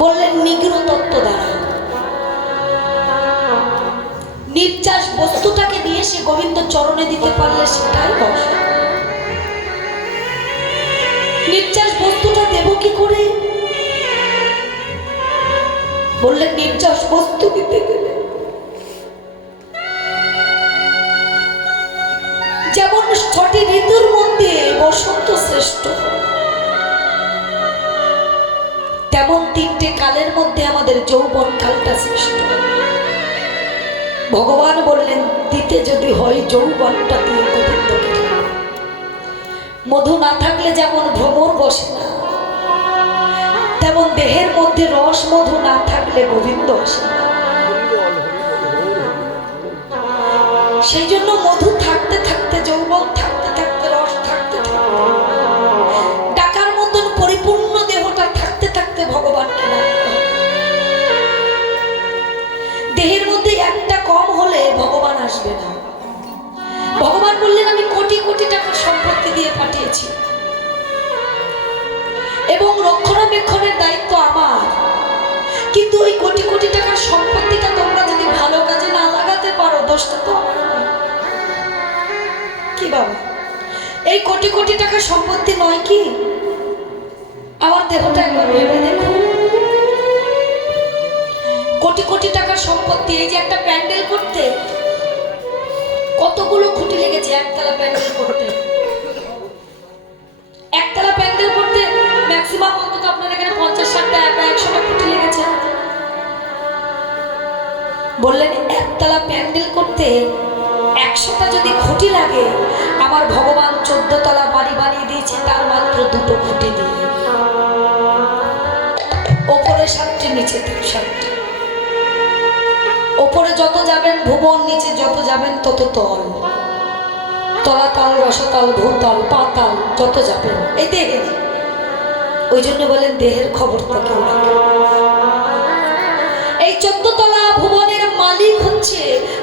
বললেন নিগ্র তত্ত্ব দ্বারা নির্যাস বস্তুটাকে নিয়ে সে গোবিন্দ চরণে দিতে পারলে সেটাই রস। নির্যাস বস্তুটা দেব কি করে? বললেন নির্যাস বস্তু দিতে গেলে যেমন 6টি ঋতুর মধ্যে বসন্ত শ্রেষ্ঠ, তেমন 3টে কালের মধ্যে আমাদের যৌবন কালটা শ্রেষ্ঠ। ভগবান বললেন দিতে যদি হয় যৌবনটা দিয়ে গোবিন্দকে। মধু না থাকলে যেমন ভ্রমর বসে না, তেমন দেহের মধ্যে রস মধু না থাকলে গোবিন্দ আসে না। সেই জন্য মধু থাকতে থাকতে, যৌবন থাকতে থাকতে, রস থাকতে থাকতে, ডাকার মতন পরিপূর্ণ দেহটা থাকতে থাকতে ভগবানকে ডাকতে হবে। দেহের মধ্যে একটা কম হলে ভগবান আসবে না। ভগবান বললেন আমি কোটি কোটি টাকার সম্পত্তি দিয়ে পাঠিয়েছি এবং রক্ষণাবেক্ষণের দায়িত্ব আমার, কিন্তু ওই কোটি কোটি টাকার সম্পত্তিটা তোমরা যদি ভালো কাজে না লাগাতে পারো, দোষটা তো কি বাবা? এই কোটি কোটি টাকার সম্পত্তি নয় কি আমার দেহটা? একবার ভেবে দেখো, কোটি কোটি টাকার সম্পত্তি। এই যে একটা প্যান্ডেল করতে কতগুলো খুঁটি লেগেছে, একতলা প্যান্ডেল করতে। একতলা প্যান্ডেল করতে ম্যাক্সিমাম অন্তত আপনার এখানে 50-60টা 100টা খুঁটি লেগেছে। বললেন একতলা প্যান্ডেল করতে 100টা যদি খুঁটি লাগে, আমার ভগবান 14 তলা বাড়ি বানিয়ে দিয়েছে তার মাত্র 2টো খুঁটি দিয়ে। ওপরে 7টে, নিচে 7টে। ওপরে যত যাবেন ভুবন, নিচে যত যাবেন তত তল, তলাতল, রসতল, ভূতল, পাতাল, যত যাবেন এই দেহের। ওই জন্য বলেন দেহের খবরটা কেউ রাখে। এই 14 তলা ভুবনের মালিক হচ্ছে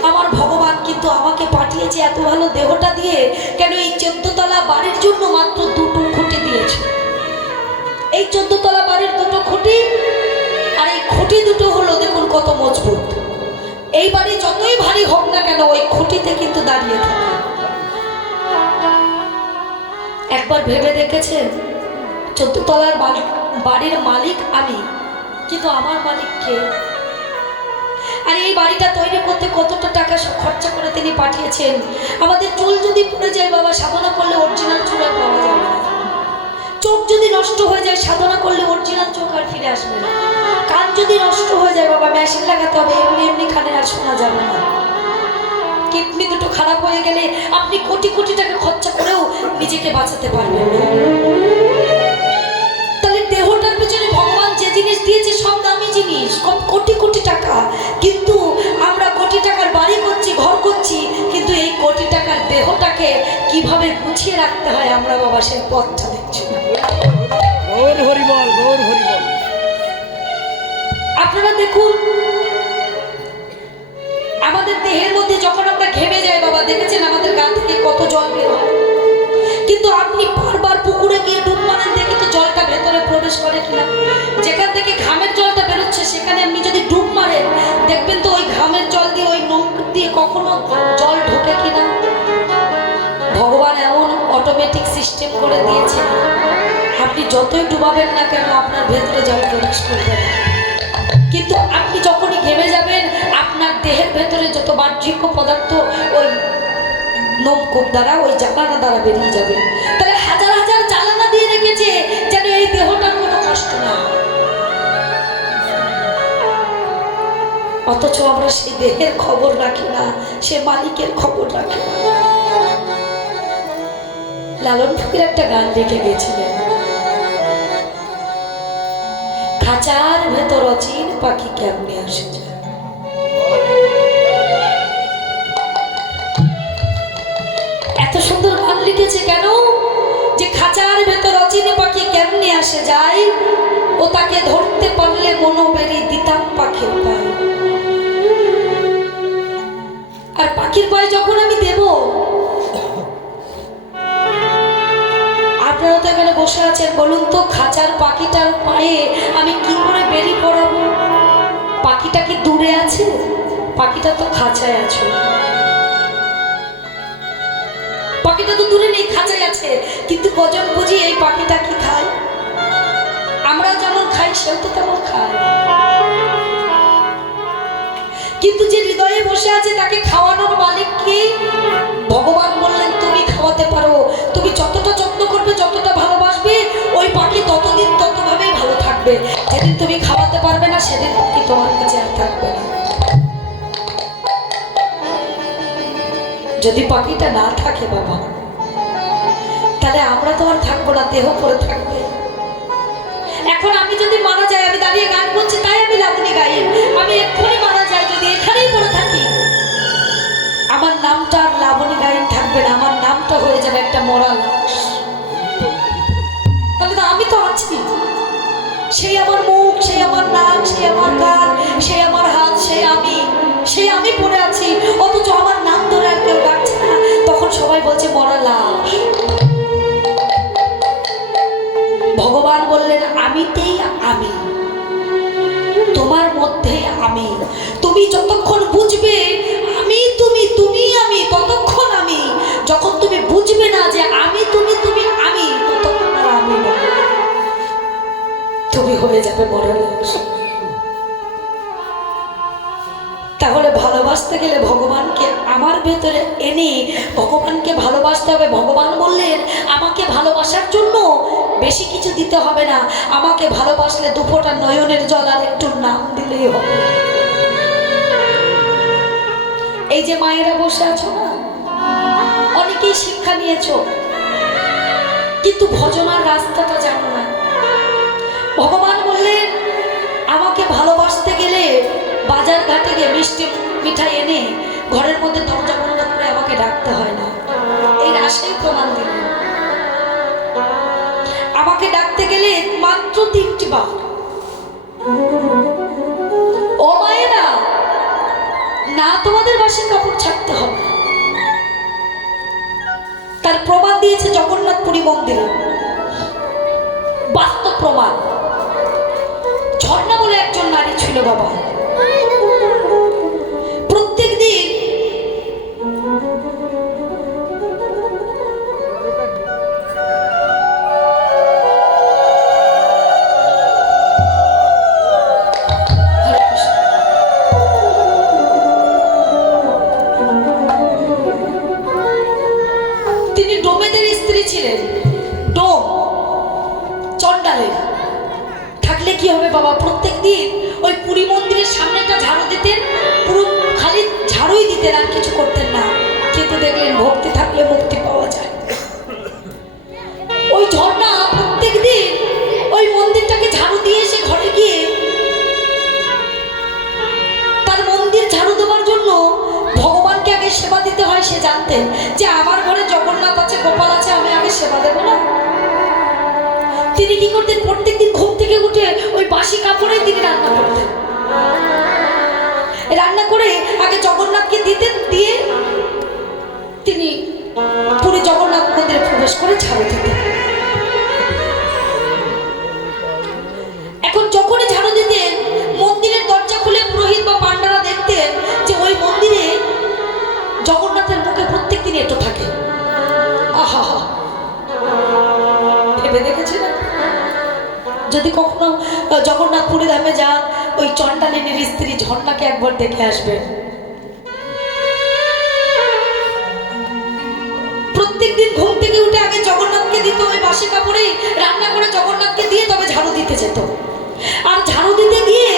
আমার ভগবান, কিন্তু আমাকে পাঠিয়েছে এত ভালো দেহটা দিয়ে। কেন? এই 14 তলা বাড়ির জন্য মাত্র 2টো খুঁটি দিয়েছে। এই 14 তলা বাড়ির 2টো খুঁটি, আর এই খুঁটি 2টো হলো দেখুন কত মজবুত। এই বাড়ি যতই ভারী হোক না কেন, ওই খুঁটিতে কিন্তু দাঁড়িয়ে থাকে। একবার ভেবে দেখেছেন 14 তলার বাড়ির মালিক আমি, কিন্তু আমার মালিক কে? আর এই বাড়িটা তৈরি করতে কতটা টাকা খরচা করে তিনি পাঠিয়েছেন। আমাদের চুল যদি পুড়ে যায় বাবা, সাধনা করলে অরিজিনাল চুল আর পাওয়া যাবে না। চোখ যদি নষ্ট হয়ে যায়, সাধনা করলে অরিজিনাল চোখ আর ফিরে আসবে না। কান যদি নষ্ট হয়ে যায় বাবা, মেশিন লাগাতে হবে, এমনি এমনি কানে আর শোনা যাবে না। কিডনি 2টো খারাপ হয়ে গেলে আপনি কোটি কোটি টাকা খরচা করেও নিজেকে বাঁচাতে পারবেন না। তাহলে দেহটার পেছনে ভগবান যে জিনিস দিয়েছে সব দামি জিনিস, কোটি কোটি টাকা, কিন্তু আমরা কোটি টাকার বাড়ি করছি, ঘর করছি, কিন্তু এই কোটি টাকার দেহটাকে কিভাবে গুছিয়ে রাখতে হয় আমরা বাবা সেই পথটা দেখছি না। আপনারা দেখুন আমাদের দেহের মধ্যে যখন আমরা ঘেমে যাই বাবা, দেখেছেন আমাদের গা থেকে কত জল বের হয়, কিন্তু আপনি বারবার পুকুরে গিয়ে ডুব মারেন, দেখি তো জলটা ভেতরে প্রবেশ করে কিনা। যেখান থেকে ঘামের জলটা বেরোচ্ছে সেখানে আপনি যদি ডুব মারেন, দেখবেন তো ওই ঘামের জল দিয়ে, ওই নৌক দিয়ে কখনো জল ঢোকে কিনা। ভগবান এমন অটোমেটিক সিস্টেম করে দিয়েছে, আপনি যতই ডুবাবেন না কেন আপনার ভেতরে জল প্রবেশ করবে না। কিন্তু আপনি যখনই ঘেমে যাবেন, আপনার দেহের ভেতরে যত বাহ্যিক পদার্থ ওই নলকূপ দ্বারা, ওই জ্বালানা দ্বারা বেরিয়ে যাবে। তাহলে হাজার হাজার জ্বালানা দিয়ে রেখেছে যেন এই দেহটার কোনো কষ্ট না। অথচ আমরা সেই দেহের খবর রাখি না, সে মালিকের খবর রাখি না। লালন ফকির একটা গান লিখে গেছিলেন, খাঁচার ভেতর অচিন পাখি কেমনে আসে যায়। এত সুন্দর গান লিখেছে কেন? যে খাঁচার ভেতর অচিনে পাখি কেমনে আসে যায়, ও তাকে ধরতে পারলে মনোবেরি দিতাম পাখির পায়ে। আর পাখির পায়ে যখন আমি দেব, আপনারা তো এখানে বসে আছেন, বলুন তো খাঁচার পাখিটার পায়ে আমি কি করে বেরি পড়াবো? পাখিটা কি দূরে আছে? পাখিটা তো খাঁচায় আছে। পাখিটা তো দূরে নেই, খাঁচায় আছে। কিন্তু কজন বুঝি এই পাখিটা কি খায়? আমরা যেমন খাই সেও তো তেমন খায়। কিন্তু যে হৃদয়ে বসে আছে তাকে খাওয়ানোর মালিক কে? ভগবান বললেন তুমি খাওয়াতে পারো। তুমি যতটা যত্ন করবে, যতটা ভালোবাসবে, ওই পাখি ততদিন ততভাবেই ভালো থাকবে। যেদিন তুমি খাওয়াতে পারবে না সেদিন পাখি তোমার কাছে আর থাকবে না। যদি পাখিটা না থাকে বাবা, তাহলে আমরা তো আর থাকবো না, দেহ পড়ে থাকবে। এখন আমি যদি মারা যাই, আমি দাঁড়িয়ে গান করছি তাই আমি লাবণী গাই, আমি এক্ষুনি মারা যাই যদি এখানেই পড়ে থাকি, আমার নামটা আর লাবণী গাইন থাকবে না, আমার নামটা হয়ে যাবে একটা মরা লাশ। তাহলে তো আমি তো আছি, সেই আমার মুখ, সেই আমার নাক, সেই আমার গান, সেই আমার হাত, সেই আমি পড়ে আছি, অথচ আমার নাম ধরে আর কেউ ডাকছে না। তখন সবাই বলছে মরা লাশ। ভগবান বললেন আমিতেই আমি, তোমার মধ্যে আমি। তুমি যতক্ষণ বুঝবে আমি তুমি, তুমি আমি, ততক্ষণ আমি। যখন তুমি বুঝবে না যে আমি তুমি, তুমি আমি, ততক্ষণ আর আমি না, তুমি হয়ে যাবে মরা লাশ। তাহলে ভালোবাসতে গেলে ভগবানকে আমার ভেতরে এনে ভগবানকে ভালোবাসতে হবে। ভগবান বললেন আমাকে ভালোবাসার জন্য বেশি কিছু দিতে হবে না, আমাকে ভালোবাসলে দুফোঁটা নয়নের জল আর একটু নাম দিলেই হবে। এই যে মায়েরা বসে আছো না, অনেকেই শিক্ষা নিয়েছো কিন্তু ভজনার রাস্তাটা জানো না। ভগবান বললেন আমাকে ভালোবাসতে গেলে বাজার ঘাটে গিয়ে মিষ্টি মিঠাই এনে ঘরের মধ্যে দরজা বন্ধ করে আমাকে ডাকতে হয় না। এই রাশেই প্রমাণ দিলেন আমাকে ডাকতে গেলে মাত্র 3টি বার। ও মায়েরা, না তোমাদের বাসি কাপড় ছাড়তে হবে। তার প্রমাণ দিয়েছে জগন্নাথ পুরী মন্দিরে, বাস্তব প্রমাণ। ঝর্ণা বলে একজন নারী ছিল বাবা, প্রত্যেক দিন তিনি ডোমেদের স্ত্রী ছিলেন। ডোম চণ্ডালের থাকলে কি হবে বাবা, প্রত্যেক দিন ওই পুরী মন্দিরের সামনেটা ঝাড়ু দিতেন, পুরো খালি ঝাড়ুই দিতেন আর কিছু করতেন না। কিন্তু দেখলেন ভক্তি থাকলে মুক্তি পাওয়া যায়। ওই ঝর্ণা প্রত্যেক দিন ওই মন্দিরটাকে ঝাড়ু দিয়ে এসে ঘরে গিয়ে তার মন্দির ঝাড়ু দেওয়ার জন্য ভগবানকে আগে সেবা দিতে হয়। সে জানতেন যে আমার ঘরে জগন্নাথ আছে, গোপাল আছে, আমি আগে সেবা দেবো না। তিনি কি করতেন, প্রত্যেকদিন ঘুম থেকে উঠে ওই বাসি কাপড়ে তিনি রান্না করতেন। রান্না করে আগে জগন্নাথকে দিতেন, দিয়ে তিনি পুরী জগন্নাথ মন্দিরে প্রবেশ করে ঝাড়ু দিতেন। এখন যখনই ঝাড়ু দিতেন মন্দিরের দরজা খুলে পুরোহিত বা পান্ডারা দেখতেন যে ওই মন্দিরে জগন্নাথের মুখে প্রত্যেকদিন এঁটো থাকে। আহা, ভেবে দেখেছেন? যদি কখনো জগন্নাথ পুরী ধামে যান, ওই চণ্ডালিনীর স্ত্রী ঝর্ণাকে একবার দেখে আসবেন। প্রত্যেকদিন ঘুম থেকে উঠে আগে জগন্নাথকে দিত ওই বাসি কাপড়ে রান্না করে জগন্নাথকে দিয়ে তবে ঝাড়ু দিতে যেত। আর ঝাড়ু দিতে গিয়ে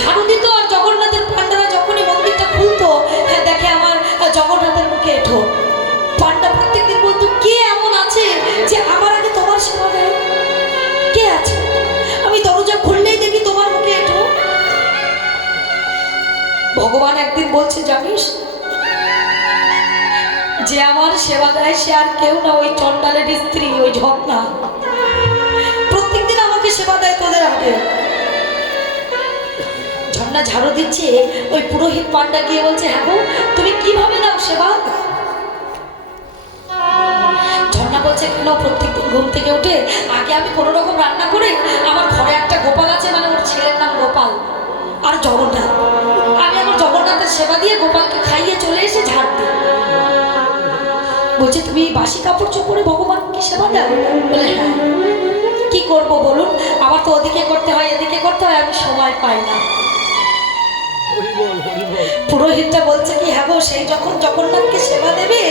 ঝাড়ু দিত, আর জগন্নাথের পান্ডারা যখনই মন্দিরটা খুলতো, হ্যাঁ দেখে আমার জগন্নাথের মুখে এঁঠো। পান্ডা প্রত্যেকদিন বলতো কে এমন আছে যে আমার আগে তোমার সেবা দেয়? কে আছে? আমি দরজা খুললেই দেখি তোমার মুখে এঁঠো। ভগবান একদিন বলছে জানিস, যে আমার সেবা দেয় সে আর কেউ না, ওই চণ্ডালের স্ত্রী ওই ঝর্ণা। প্রত্যেকদিন আমাকে সেবা দেয় তোদের আগে। ঝর্ণা ঝাড়ু দিচ্ছে, ওই পুরোহিত পান্ডা গিয়ে বলছে হ্যাঁ গো, তুমি কিভাবে নাও সেবা? ঝর্ণা বলছে কেন, প্রত্যেকদিন ঘুম থেকে উঠে আগে আমি কোনো রকম রান্না করে, আমার ঘরে একটা গোপাল আছে, মানে ওর ছেলের নাম গোপাল, আর জগন্নাথ, বলছে তুমি বাসি কাপড় চোপড়ে ভগবানকে সেবা দাও? বলে হ্যাঁ। কি করব বলুন, আমার তো ওদিকে করতে হয় এদিকে করতে হয়, আমি সময় পাই না। পুরোহিতটা বলছে কি হ্যাঁ গো, সেই যখন জগন্নাথকে সেবা দেবে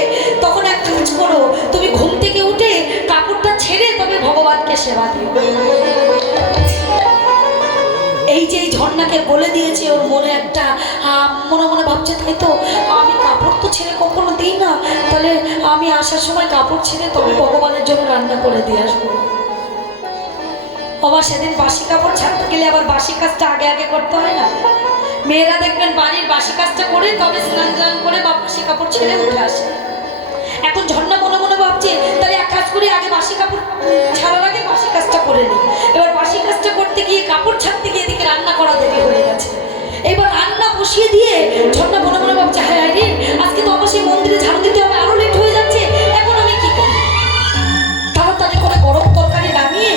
তখন এক কাজ করো, তুমি ঘুম থেকে উঠে কাপড়টা ছেড়ে তবে ভগবানকে সেবা দিও। এই যে এই ঝর্ণাকে বলে দিয়েছে, ওর মনে একটা মনে মনে ভাবছে তাই তো, আমি কাপড় তো ছেড়ে কখনো দিই না, তাহলে আমি আসার সময় কাপড় ছেড়ে তবে ভগবানের জন্য রান্না করে দিয়ে আসবো। আবার সেদিন বাসি কাপড় ছাড়তে গেলে আবার বাসি কাজটা আগে আগে করতে হয় না? মেয়েরা দেখবেন বাড়ির বাসি কাজটা করে তবে স্নান টান করে বা বাসি কাপড় ছেড়ে উঠে আসে। এখন ঝর্ণা মনে মনে ভাবছে তাহলে এক কাজ করে আগে বাসি কাপড় ছাড়ার আগে বাসি কাজটা করে নিই। এবার বাসি কাজটা করতে গিয়ে কাপড় ছাড়তে গিয়ে এদিকে রান্না করা দেরি হয়ে গেছে। এবার রান্না বসিয়ে দিয়ে ঝর্ণা মনে মনে ভাবছে হ্যাঁ রে, আজকে তো অবশ্যই মন্দিরে ঝাড়ু দিতে হবে, আরো লেট হয়ে যাচ্ছে, এখন আমি কি করি? তাড়াতাড়ি করে গরম তরকারি নামিয়ে,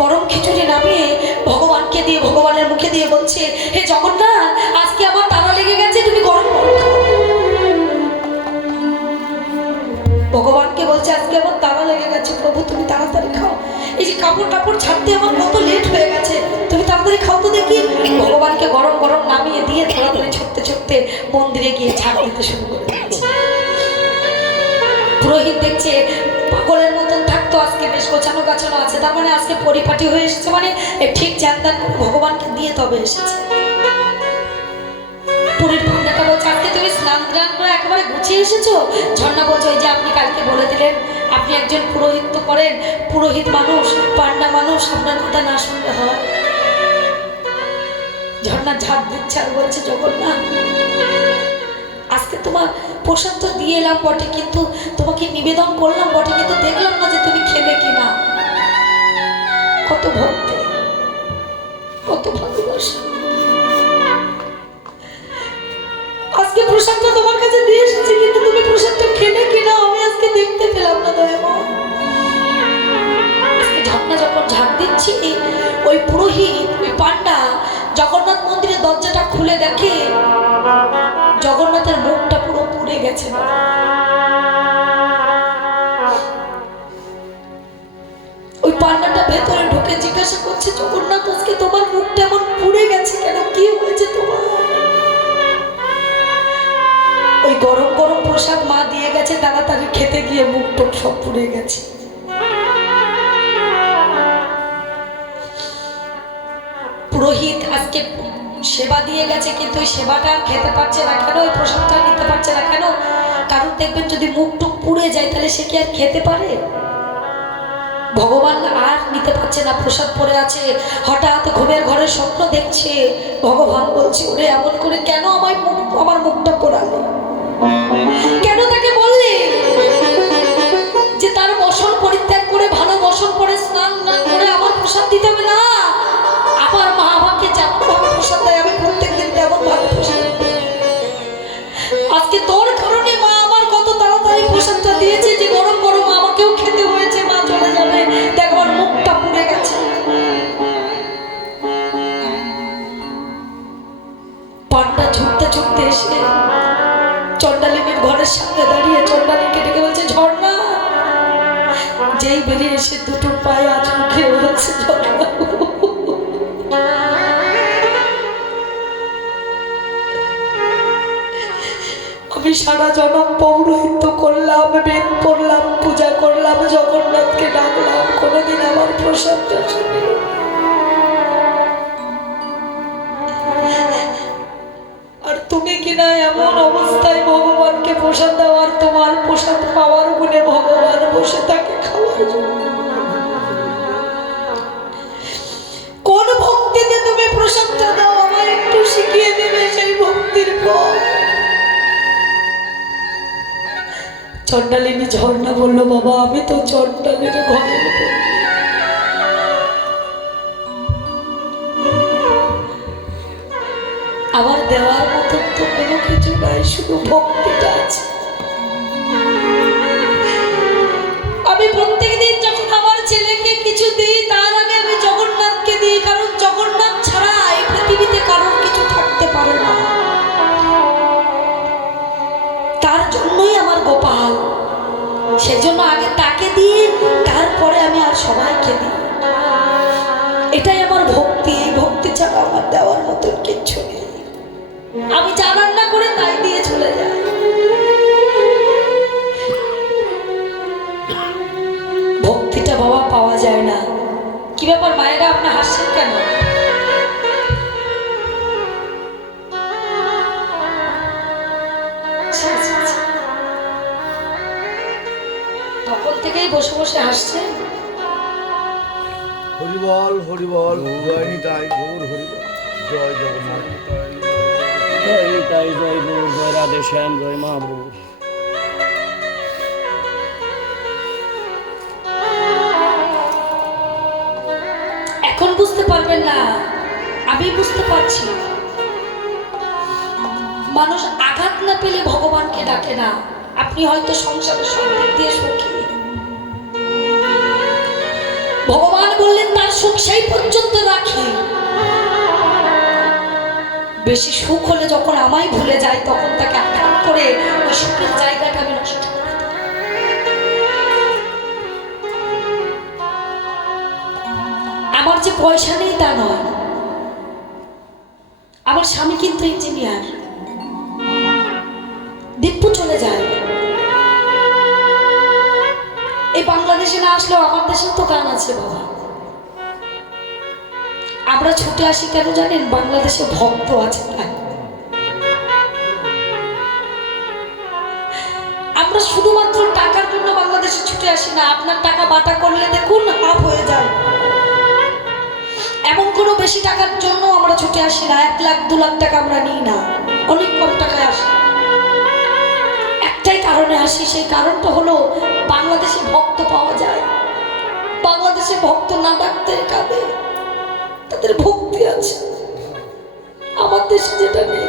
গরম খিচুড়ি নামিয়ে ভগবানকে দিয়ে, ভগবানের মুখে দিয়ে বলছে হে জগন্নাথ, আজকে আমার তাড়া লেগে গেছে, তুমি গরম গরম খাও। ভগবানকে বলছে আজকে আমার তাড়া লেগে গেছে প্রভু, তুমি তাড়াতাড়ি খাও, এই যে কাপড় টাপড় ছাড়তে আমার কত লেট হয়ে গেছে, তুমি তাড়াতাড়ি খাও তো দেখি। ভগবানকে গরম গরম নামিয়ে দিয়ে তাড়াতাড়ি ছুটতে ছুটতে মন্দিরে গিয়ে ঝাড় দিতে শুরু করে দিয়েছে। পুরোহিত দেখছে পাগলের মতন থাকতো, আজকে বেশ গোছানো গাছানো আছে, তার মানে আজকে পরিপাটি হয়ে এসেছে, মানে ঠিক জানদান করে ভগবানকে দিয়ে তবে এসেছে। পুরীর পান্ডাটা বলছে আজকে তুমি স্নান টান করে একেবারে গুছিয়ে এসেছো? ঝর্ণা বলছে ওই যে আপনি কালকে বলে দিলেন আপনি একজন পুরোহিত করেন, পুরোহিত মানুষ, পান্ডা মানুষ, আপনার কথা না শুনলে হয়? ঝর্ণা ঝাঁপ দিচ্ছে আর বলছে জগন্নাথ, আজকে তোমার প্রসাদ তো দিয়ে এলাম বটে, কিন্তু তোমাকে নিবেদন করলাম বটে, কিন্তু দেখলাম না যে তুমি খেলে কিনা। কত ভক্তি, কত ভালোবাসা। আজকে প্রসাদটা তোমার কাছে দিয়ে এসেছি, কিন্তু তুমি প্রসাদটা খেলে কিনা আমি আজকে দেখতে পেলাম না দয়াময়। আজকে ঝাপনা যখন ঝাড় দিচ্ছি, ওই পুরোহিত, ওই পান্ডা জগন্নাথ মন্দিরের দরজাটা খুলে দেখে জগন্নাথের মুখটা পুরো পুড়ে গেছে। ওই পান্ডাটা ভেতরে ঢুকে জিজ্ঞাসা করছে জগন্নাথ, আজকে তোমার মুখটা এমন পুড়ে গেছে কেন, কি হয়েছে তোমার? ওই গরম গরম প্রসাদ মা দিয়ে গেছে, তাড়াতাড়ি খেতে গিয়ে মুখ টুক সব পুড়ে গেছে। পুরোহিত আজকে সেবা দিয়ে গেছে, কিন্তু ওই সেবাটা খেতে পারছে না কেন, ওই প্রসাদটা নিতে পারছে না কেন? কারণ দেখবেন যদি মুখ টুক পুড়ে যায় তাহলে সে কি আর খেতে পারে? ভগবান আর নিতে পারছে না, প্রসাদ পড়ে আছে। হঠাৎ ঘুমের ঘরে স্বপ্ন দেখছে, ভগবান বলছে ওরে এমন করে কেন আমার মুখটা পোড়ালো? কেন তাকে বললে যে তার বসন পরিত্যাগ করে ভালো বসন পরে স্নান না করে আমার প্রসাদ দিতে হবে না? আমার মা আমাকে যেমন ভাবে প্রসাদ দেয় আমি প্রত্যেকদিন তেমন ভাবে প্রসাদ। আজকে তোর কারণে মা আমার কত তাড়াতাড়ি প্রসাদটা দিয়েছে যে গরম গরম আমাকেও খেতে হয়েছে, মা চলে যাবে, দেখ আমার মুখটা পুড়ে গেছে। পান্ডা ছুটতে ছুটতে এসে চন্ডালিনীর ঘরের সামনে দাঁড়িয়ে চন্ডালিনীকে ডেকে বলছে ঝর্ণা। যেই বেরিয়ে এসে দুটো পায়ে আঁচড় খেয়ে বলছে ঝর্ণা, আমি সারা জনম পৌরোহিত্য করলাম, বেদ পড়লাম, পূজা করলাম, জগন্নাথকে ডাকলাম, কোনোদিন আমার প্রসাদটা শুনি। আর তুমি কিনা এমন অবস্থায় ভগবানকে প্রসাদ দেওয়ার, তোমার প্রসাদ পাওয়ার গুণে ভগবান বসে থাকে খাওয়ার জন্য। কোন ভক্তিতে তুমি প্রসাদটা দাও আমায় একটু শিখিয়ে দেবে সেই ভক্তির পথ। চন্ডালিনী ঝর্ণা বলল বাবা আমি তো চন্ডালিনীর ঘরে আমার দেওয়ার মতো তো কোনো কিছু নাই, শুধু ভক্তিটা আছে। আমি প্রত্যেকদিন যখন আমার ছেলেকে কিছু দিই তার আগে আমি জগন্নাথকে দিই, কারণ জগন্নাথ ছাড়া এই পৃথিবীতে কারোর কিছু থাকতে পারে না। তার জন্যই আমার গোপাল, সবাইকে দিই। এটাই আমার ভক্তি। এই ভক্তি ছাড়া আমার দেওয়ার মতন কিচ্ছু নেই। আমি যা রান্না করে তাই দিয়ে চলে যাই। ভক্তিটা বাবা পাওয়া যায় না। কি ব্যাপার মায়েরা, আপনি হাসছেন কেন? তখন থেকেই বসে বসে হাসছেন। হরিবল হরিবল, জয় নিতাই গৌর হরিবল, জয় জগন্নাথ, জয় নিতাই, জয় গৌর, জয় রাধে শ্যাম, জয় মা বোর। এখন বুঝতে পারবেন না, আমি বুঝতে পারছি। মানুষ আঘাত না পেলে ভগবানকে ডাকে না। আপনি হয়তো সংসারের সব দিক দিয়ে সুখী, ভগবান বললেন তার সুখ সেই পর্যন্ত রাখি। বেশি সুখ হলে যখন আমায় ভুলে যায়, তখন তাকে আঘাত করে ওই সুখের জায়গাটা আমি নষ্ট করে দিই। আমার যে পয়সা নেই তা নয়, আমার স্বামী কিন্তু ইঞ্জিনিয়ার, দিব্যু চলে যায়। এই বাংলাদেশে না আসলেও আমার দেশেও তো গান আছে বাবা। আমরা ছুটে আসি কেন জানেন? বাংলাদেশে ভক্ত আছে তাই। আমরা শুধুমাত্র টাকার জন্য বাংলাদেশে ছুটে আসি না। আপনার টাকা বাটা করলে দেখুন হাফ হয়ে যায়। এমন কোনো বেশি টাকার জন্য আমরা ছুটে আসি না। 1 লাখ 2 লাখ টাকা আমরা নিই না, অনেক কম টাকায় আসি। একটাই কারণে আসি, সেই কারণটা হলো বাংলাদেশে ভক্ত পাওয়া যায়। বাংলাদেশে ভক্ত না ডাকতে কাঁদে, তাদের ভক্তি আছে। আমার দেশে যেটা নেই,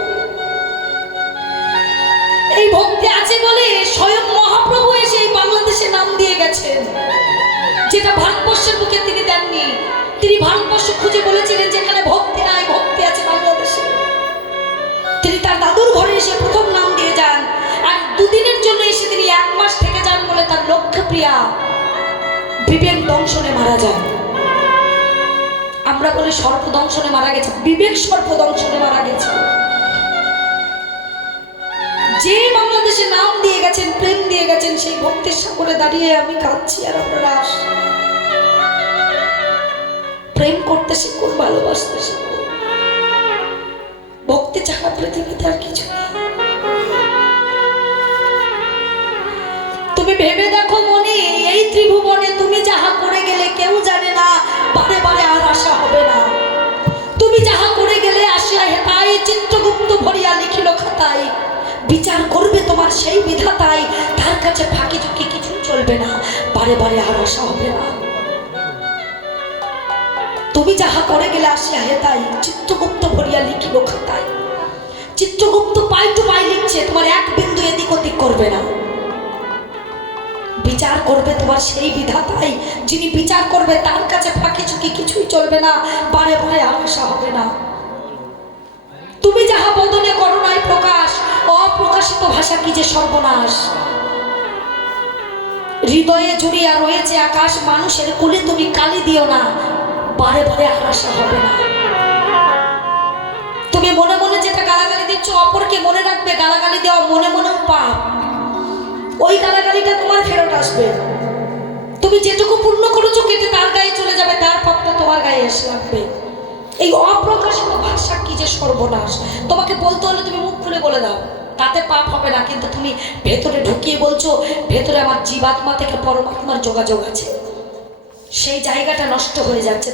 এই ভক্তি আছে বলে স্বয়ং মহাপ্রভু এসে এই বাংলাদেশে নাম দিয়ে গেছেন, যেটা ভারতবর্ষের বুকে তিনি দেননি। তিনি ভারতবর্ষ খুঁজে বলেছিলেন যেখানে ভক্তি নাই, ভক্তি আছে বাংলাদেশে। তিনি তার দাদুর ঘরে এসে প্রথম নাম দিয়ে যান, আর 2 দিনের জন্য এসে তিনি 1 মাস থেকে যান বলে তার লক্ষ্যপ্রিয়া বিবেক দংশনে মারা যান। আমরা বলি সর্পদংশনে মারা গেছে, বিবেক সর্পদংশনে মারা গেছে। যে বাংলাদেশে নাম দিয়ে গেছেন, প্রেম দিয়ে গেছেন, সেই ভক্তির সাগরে দাঁড়িয়ে আমি কাঁদছি আর আপনারা আসছেন। প্রেম করতে শিখুন, ভালোবাসতে শিখুন। ভক্তি ছাড়া পৃথিবীতে আর কিছু নেই। তুমি ভেবে দেখো মনে, এই ত্রিভুবনে তুমি যাহা করে গেলে কেউ জানে না, বারে বারে আর আশা হবে না। তুমি যাহা করে গেলে আসিয়া হেতাই, চিত্রগুপ্ত ভরিয়া লিখিল খাতায়। বিচার করবে তোমার সেই বিধাতাই, তার কাছে ফাঁকি ঝুঁকি কিছু চলবে না, বারে বারে আর আশা হবে না। তুমি যাহা করে গেলে আসিয়া হেতাই, চিত্রগুপ্ত ভরিয়া লিখিল খাতায়। চিত্রগুপ্ত পাই টু পাই লিখছে, তোমার 1 বিন্দু এদিক ওদিক করবে না। বিচার করবে তোমার সেই বিধাতাই, যিনি বিচার করবে তার কাছে ফাঁকি ঝুঁকি কিছুই চলবে না, বারে বারে আর আশা হবে না। তুমি যাহা বদনে করো নাই প্রকাশ, অপ্রকাশিত ভাষা কি যে সর্বনাশ। হৃদয়ে জুড়িয়া রয়েছে আকাশ, মানুষের কুলে তুমি কালি দিও না, বারে বারে আর আশা হবে না। তুমি মনে মনে যেটা গালাগালি দিচ্ছ, অপরকে মনে রাখবে গালাগালি দেওয়া মনে মনেও পাপ। ওই গালাগালিটা তোমার ফেরত আসবে। তুমি যেটুকু পূর্ণ করেছো কেটে তার গায়ে চলে যাবে, তার পাপটা তোমার গায়ে এসে লাগবে। এই অপ্রকাশিত ভাষা কি যে সর্বনাশ। তোমাকে বলতে হলে তুমি মুখ খুলে বলে দাও, তাতে পাপ হবে না। কিন্তু তুমি ভেতরে ঢুকিয়ে বলছো ভেতরে আমার জীবাত্মা থেকে পরমাত্মার যোগাযোগ আছে, সেই জায়গাটা নষ্ট হয়ে যাচ্ছে।